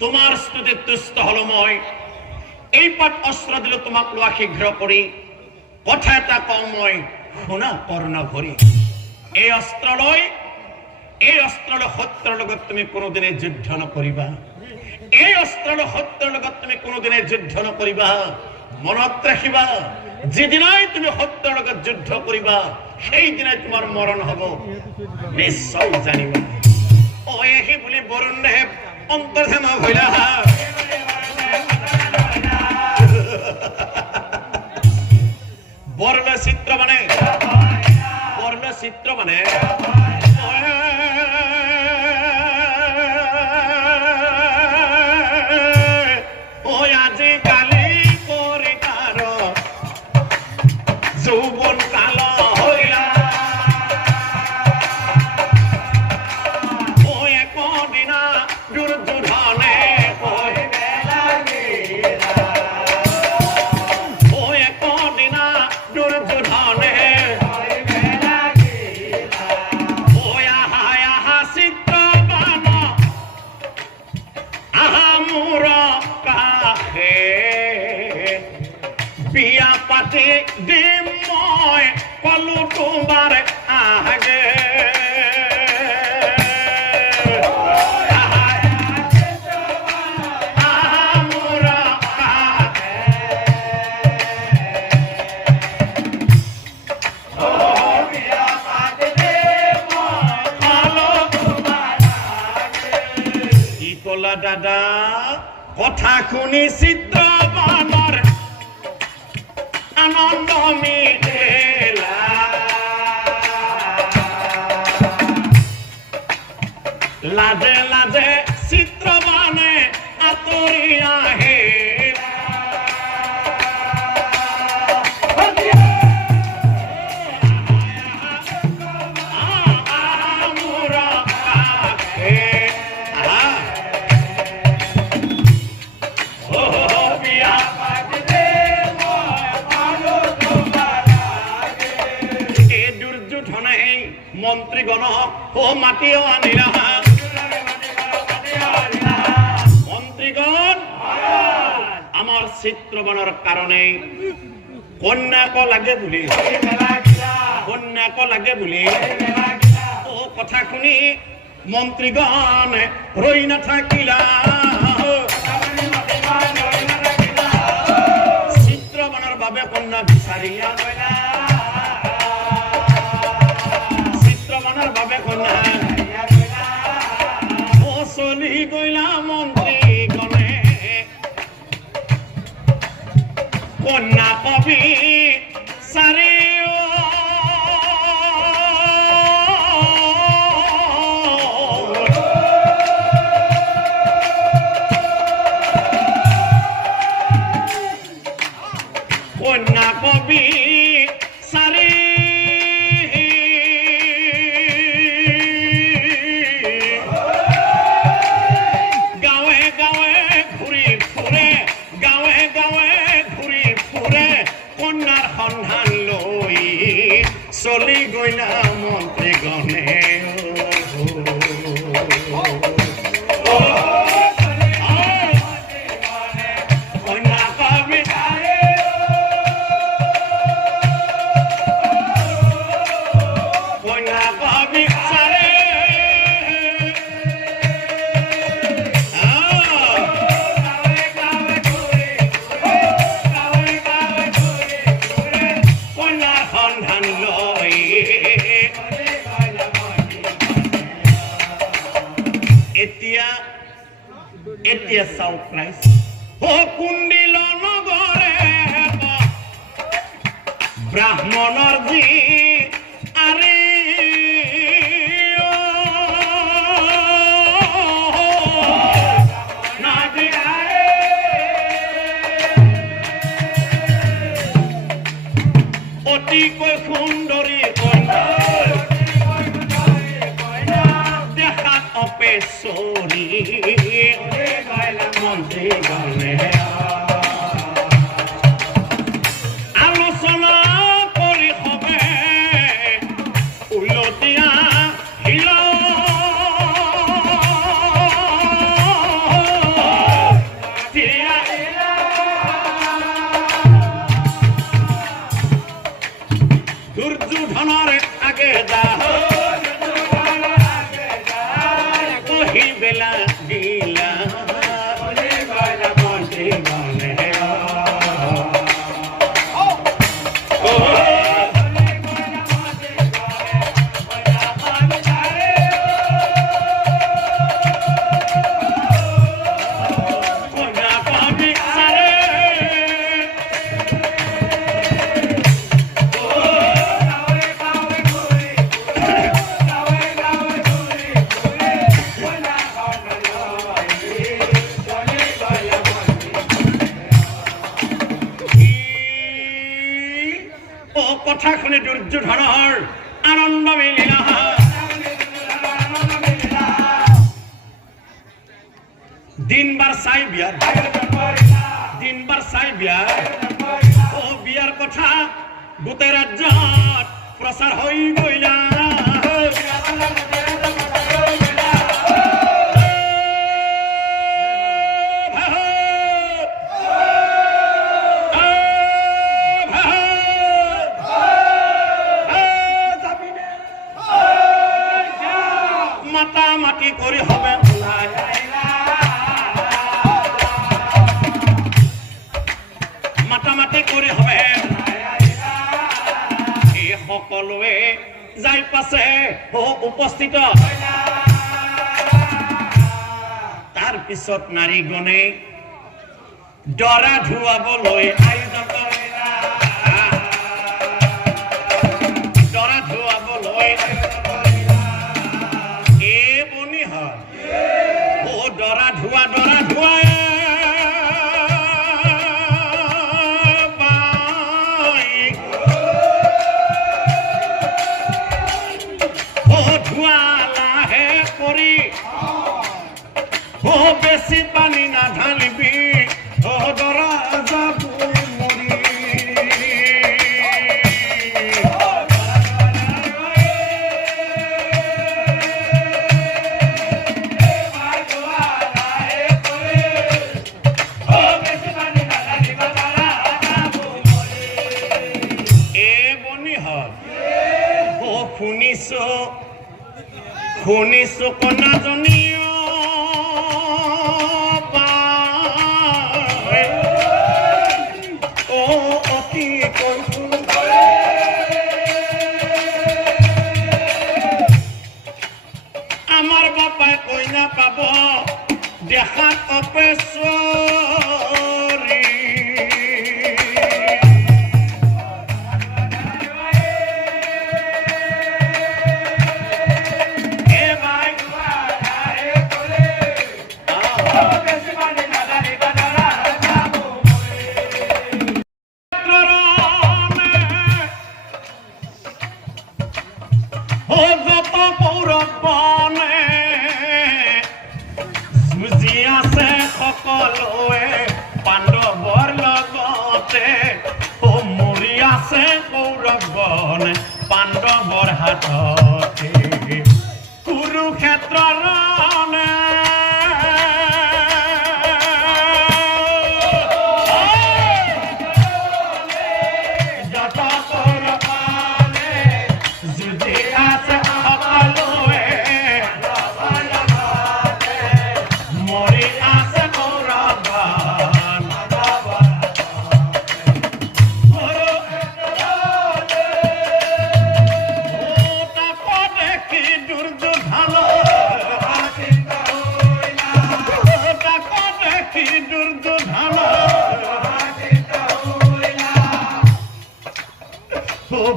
তোমাৰ স্তুতি তুষ্ট হলো মই এই পাঠ অস্ত্ৰ দিল তোমাক লোৱা শীঘ্ৰ কৰি কথা এটা কওঁ মই শুনা কৰ্ণ ভৰি এই অস্ত্ৰলৈ সত্যৰ লগত তুমি কোনোদিনে যুদ্ধ নকৰিবা এই অস্ত্ৰলৈ সত্যৰ লগত তুমি কোনোদিনে যুদ্ধ নকৰিবা মনত ৰাখিবা যেদিনাই তুমি সত্যৰ লগত যুদ্ধ কৰিবা সেই দিনাই তোমাৰ মৰণ হ'ব নিশ্চয় জানিবা ও এহি বুলি বৰুণ দেৱ অন্তৰ্ধান হইলা বৰলে চিত্ৰ মানে দাদা কথা শুনি চিত্ৰবানৰ আনন্দ মিলেলা লাজে লাজে চিত্ৰবানে আঁতৰি আহিলা মন্ত্ৰীগণক মাতিও আনিলা মন্ত্ৰীগণ আমাৰ চিত্ৰবনৰ কাৰণে কন্যাক লাগে বুলি কথা শুনি মন্ত্ৰীগণ ৰৈ নাথাকিলা চিত্ৰবনৰ বাবে কন্যা বিচাৰি আনিলা চিত্ৰবনৰ বাবে কন্যা চলি গইলা মন্ত্ৰীগণে কন্যা পাবি চাৰি কন্যা পাবি চাৰি গাঁৱে গাঁৱে ঘূৰি ফুৰে কন্যাৰ সন্ধান লৈ চলি গইলা মন্ত্ৰীগণে এতিয়া সাৰপ্ৰাইজ কুণ্ডিল নগৰে ব্ৰাহ্মণৰ জি আৰে অতিকৈ সুন্দৰী কন্যা দেখাত অপেশ্বৰী আলোচনা কৰি হবে উলটীয়া হিল দুৰ্যোধনৰ আগে যা কহি বেলা দিলা কথা শুনি দুৰ্যোধনৰ আনন্দ মিলিলা দিনবাৰ চাই বিয়াৰ কথা গোটেই ৰাজ্যত প্ৰচাৰ হৈ গইলা মাতামাতি কৰি হবে মাতামাতি কৰি হবে এই সকলোৱে যাই পাছে উপস্থিত তাৰ পিছত নাৰীগণে দৰা ধুৱাবলৈ আয়োজন কৰিলা দৰা ধুৱাবলৈ দৰা ধুৱা ধুৱা লাহে কৰি বেছি পানী নাঢালিবি দৰা যাব মৰি শুনিছো কন্যাজনীয় অতি কৈছো আমাৰ বাপায় কইনা পাব দেখাত অপেশ্বৰী পাণ্ডৱৰ লগতে মৰি আছে কৌৰৱন পাণ্ডৱৰ হাততে কুৰুক্ষেত্ৰৰ ৰণ যত কৌৰৱনে যুঁজি আছে সকলোৱে মৰি আছে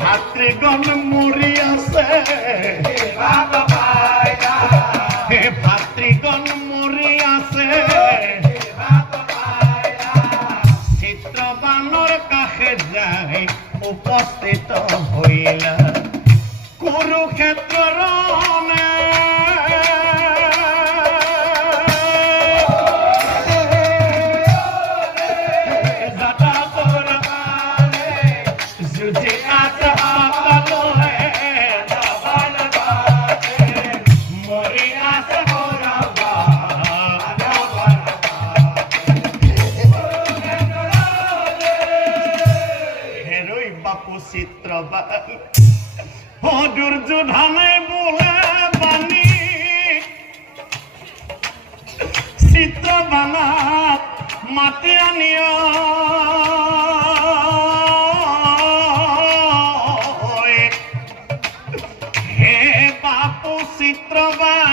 ভাতৃগণ মৰি আছে ভাতৃগণ মৰি আছে চিত্ৰবানৰ কাষে যাই উপস্থিত হইলা কুৰুক্ষেত্ৰৰ ৰণে চিত্ৰবান দুৰ্যোধনে বোলে বাণী চিত্ৰবানক মাতি আনিও হে বাপু চিত্ৰবান